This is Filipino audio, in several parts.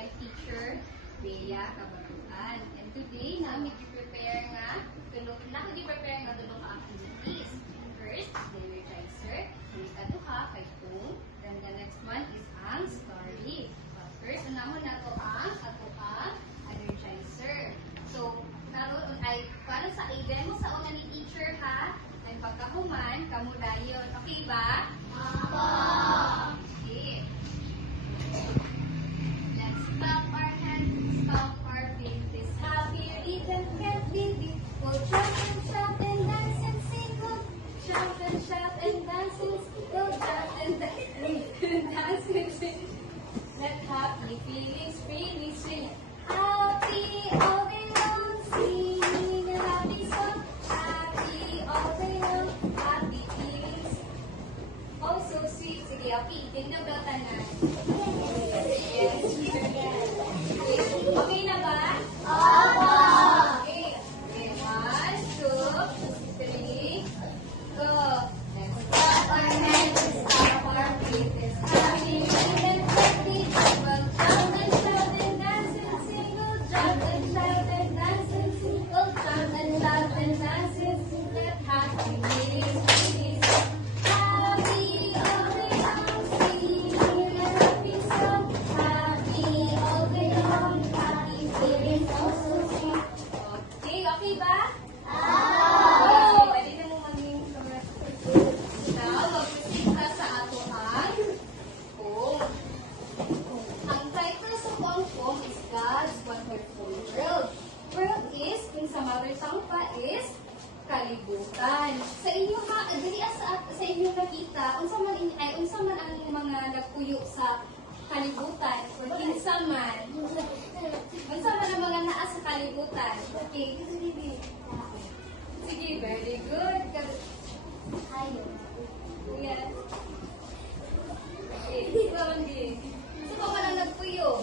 am Teacher Bea Kabatuan. And today, namin i-prepare nga tulong activities. First, the energizer. Ikaduha, kay Tung. Then the next one is ang story. But first, unahon na to ang energizer. So, karon ay para sa i-demo sa una ni teacher ha. Ay pagkahuman, kamo dayon. Okay ba? Okay. Let's clap our hands, stomp our feet. This happy rhythm can't be beat. We'll jump and shout and dance and sing. We'll jump and shout and dance and sing. We'll jump and dance and sing. Let happy feelings freely swing. Happy all day long, singing a happy song. Happy all day long, happy feelings. Oh, so sweet. Sige, okay. Tingnan ba tanan? Yes. Okay na ba? Opo! Okay. Okay. 1, 2, 3, go. Let's clap our hands and stomp our feet. This happy rhythm can't be beat. We'll jump and shout and dance and sing. We'll jump and shout and dance and sing. We'll jump and shout and dance and sing. Let happy feelings freely swing. Happy all day long, singing a happy song. Happy all day long, happy feelings also sing. Okay, okay ba? Okay, pwede na mo maging now, mag-proceed ka sa ato ang poem. Ang title sa poem is God's Wonderful World. World is, kung sa mother tongue pa, is kalibutan. Sa inyo ha, dali sa inyo nakita, unsa man ang mga nagpuyo sa kalibutan or kinsa man. Unsa man ang mga naa sa kalibutan. Okay. Sige, very good. Kuya. Okay, ikaw hindi. Sino man ang nagpuyo?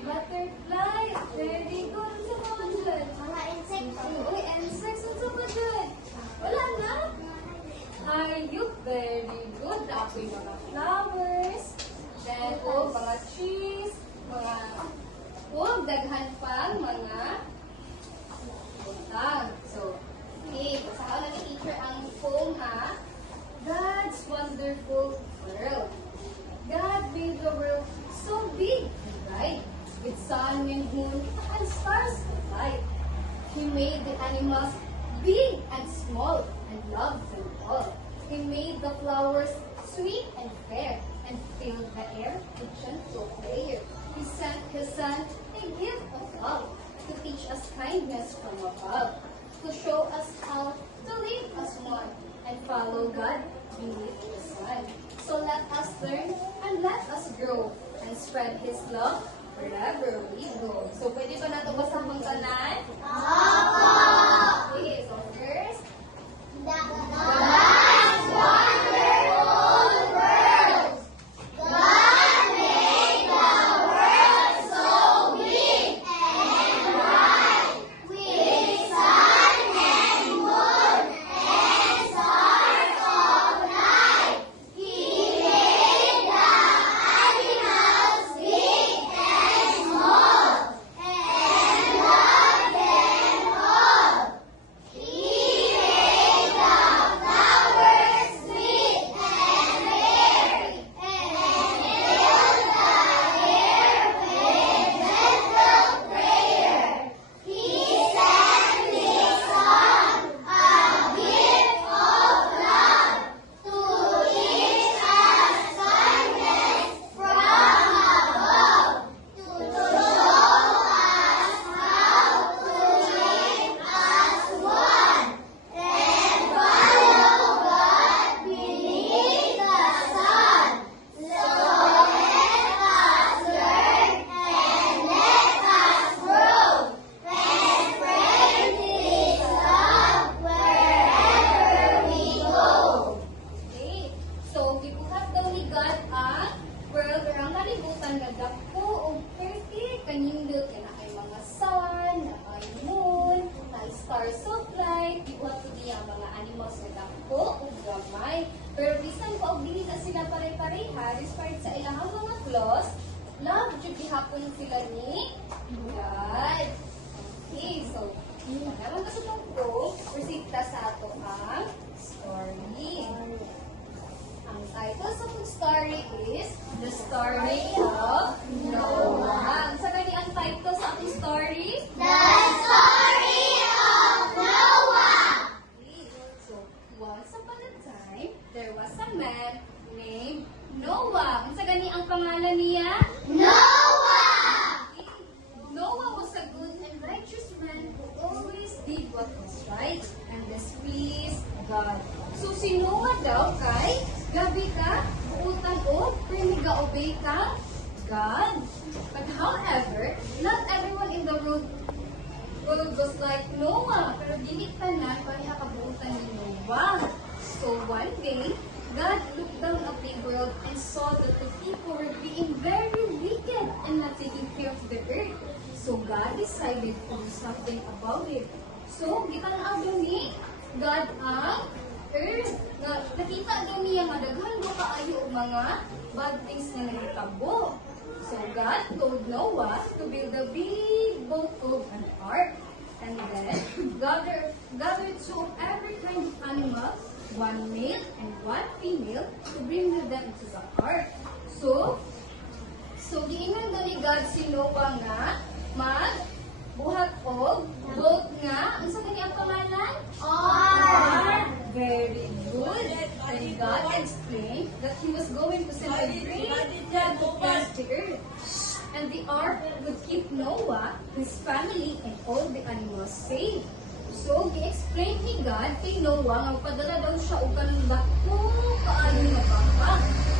Butterfly. Very good. Unsa man good? Mga insekto. Uy, insects. Unsa man good? Wala na? Hayop. Very good. Ako'y mga flowers. Then, mga trees. Daghan pang mga buntag. So, okay. Basahan na ni teacher ang poem ha. God's wonderful world. God made the world so big and bright, with sun and moon and stars and light. He made the animals big and small and loved them all. He made the flowers sweet and fair and filled the air with gentle prayer. He sent his son a gift of love to teach us kindness from above, to show us how to live as one and follow God beneath the sun. So let us learn and let us grow and spread His love wherever we go. So pwede ba natin basahang tanan? Okay, so first, God's wonderful world. God made the world so big and bright, with sun and moon and stars of light. He made the animals big and small and loved them all. He made the flowers sweet and merry, and filled the air with gentle prayer. He sent His Son, a gift of love, to teach us kindness from above, to show us how to live as one and follow God beneath the sun. So let us learn and let us grow and spread His love wherever we go. okay. So, gibuhat daw ni God ang world or ang kalibutan nga dako o perfect kanindot na ay mga sun, na ay moon, na ay stars of light, gibuhat ko niya ang mga animals nga dako o gamay. Pero bisan pa og dili na sila pare-pareha, despite sa ilang mga claws, love jud gihapon sila ni God. Okay, so naman kasi itong go, resita sa ato ang story. Ang title sa itong story is The Story of Noah. Sa kani ang title sa atong story? The story of Noah. Okay, so once upon a time, there was a man named Noah. Ang sa kani ang pangalan niya? Noah. Noah was a good and righteous man who always did what was right and displeased God. So si Noah daw kay gabi ka, buutan o, pero ga-obey ka God. But however, not everyone in the world was like Noah. Pero dili tanan pareha kabuutan ni Noah. So one day, God looked down at the world and saw that the people were being very wicked and not taking care of the earth. So God decided to do something about it. So, gitanaw daw ni God ang earth. Nakita daw niya nga daghan mo kaayo og mga bad things na nagtabo. So God told Noah to build a big boat of an ark. And then gathered two of every kind of animal, one male and one female, to bring with them into the ark. So giingon daw ni God si Noah nga magbuhat og boat nga, ang sa kanya pangalan? Ark. Very good. And God explained that He was going to send a great flood to flood the earth. And the ark would keep Noah, his family, and all the animals safe. So, gi-explain ni God kay Noah nga magpadala daw siya og kanang dako kaayo nga baka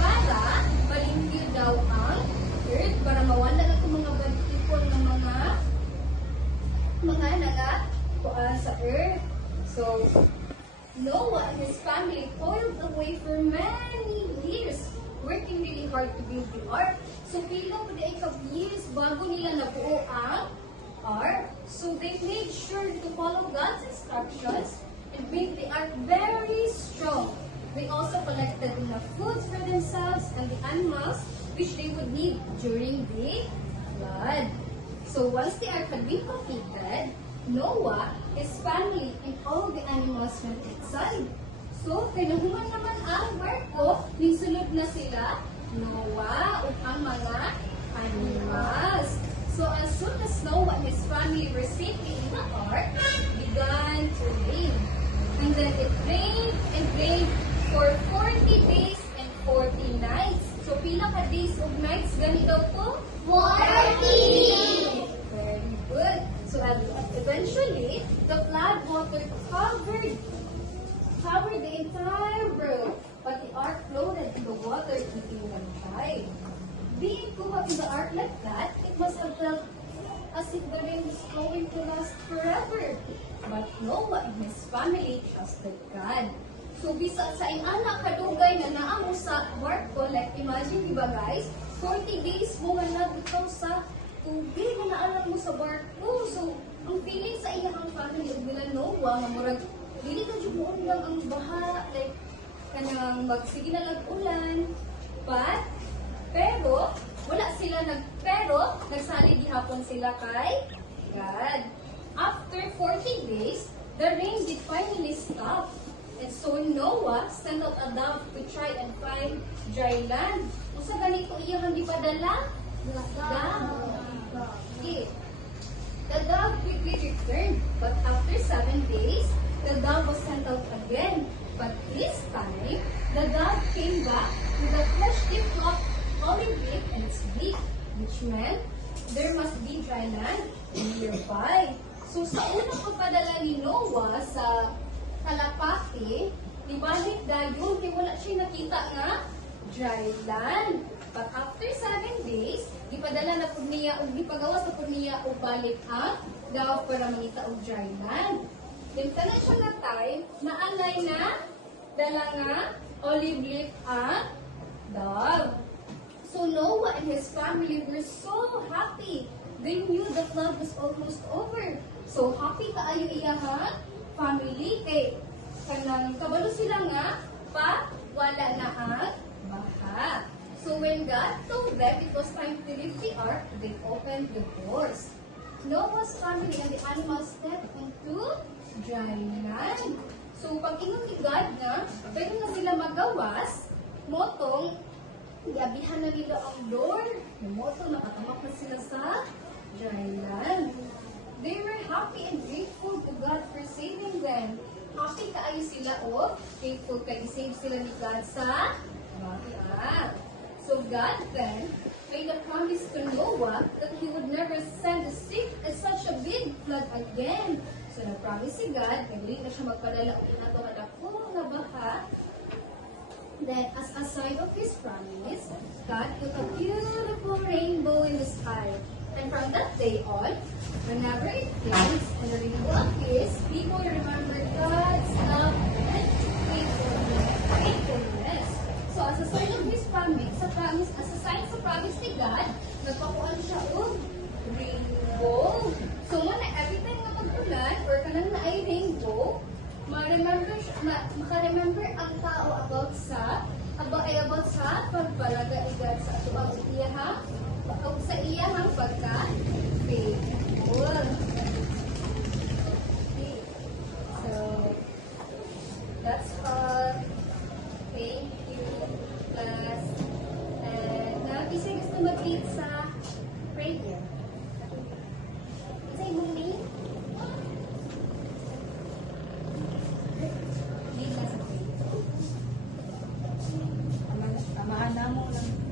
para maligid daw ang earth para mawala na itong mga bad people ng mga kuan sa earth. So, Noah and his family toiled away for many years, working really hard to build the ark. So, pila po di ay years bago nila nabuo ang ark. So, they made sure to follow God's instructions and make the ark very strong. They also collected enough food for themselves and the animals which they would need during the flood. So, once the ark had been completed, Noah, his family, and all the animals went inside. So, kinahuman naman ang barko, ninsulod na sila, Noah, ug ang mga animals. So, as soon as Noah and his family were safely in the ark, began to rain. And then it rained and rained for 40 days and 40 nights. So, pila ka days ug nights gani daw po? 40. Very good. So eventually, the flood water covered the entire world, but the ark floated in the water until one died. Being put in the ark like that, it must have felt as if the rain was going to last forever. But Noah and his family trusted God. So bisa sa anak kadugay na naamo sa barko, like imagine diba guys, 40 days mo nga ikaw sa tubig na naalam mo sa barko. So, ang feeling sa iyang family ug nila Noah nga murag dili ka jud mo lang ang baha, like kanang magsige na lag-ulan. Pero nagsalig gihapon sila kay God. After 40 days, the rain did finally stop. And so Noah sent out a dove to try and find dry land. Usa ganito iyang gipadala? Okay. The dove quickly returned, but after 7 days, the dove was sent out again. But this time, the dove came back with a freshly plucked olive leaf in its beak, which meant there must be dry land nearby. So sa unang pagpadala ni Noah sa kalapati, nibalik dayon, kaya wala siya nakita nga dry land. But after 7 days, gipadala na po niya o gipagawas na po niya o balik ang daw para mangita og dry land. Then tanan siya nga time, naalay na dala nga olive leaf ang dove. So Noah and his family were so happy. They knew the flood was almost over. So happy kaayo iya nga family kay kanang kabalo sila nga pa wala na ang baha. So So when God told them it was time to leave the ark, they opened the doors. Noah's family and the animals stepped into dry land. So pag ingon ni God na, pwede na sila magawas, motong, iabihan na nila ang door. Motong, nakatamak na sila sa dry land. They were happy and grateful to God for saving them. Happy kaayo sila o grateful kay save sila ni God sa bayan. So God then made a promise to Noah that he would never send such a big flood again. So na-promise si God, nagli na siya magpadala og inato nga dako nga baha. Then, as a sign of His promise, God put a beautiful rainbow in the sky. And from that day on, whenever it rains and the rainbow appears, people remember God's love and faithfulness. So, as a sign of His promise, as a sign sa promise ni God, nagpakuan siya og rainbow. So, muna, every time na mag-ulan, or kanang na ay rainbow, maka-remember ang tao about sa pagpalaga igad sa atubang iyahang sa iyahang pagka-faithful. Okay. So, that's all. Thank you, class. And nabisay gusto mag-lead sa prayer. Sa imong name? Lead na sa prayer. Tamaan na mo lang.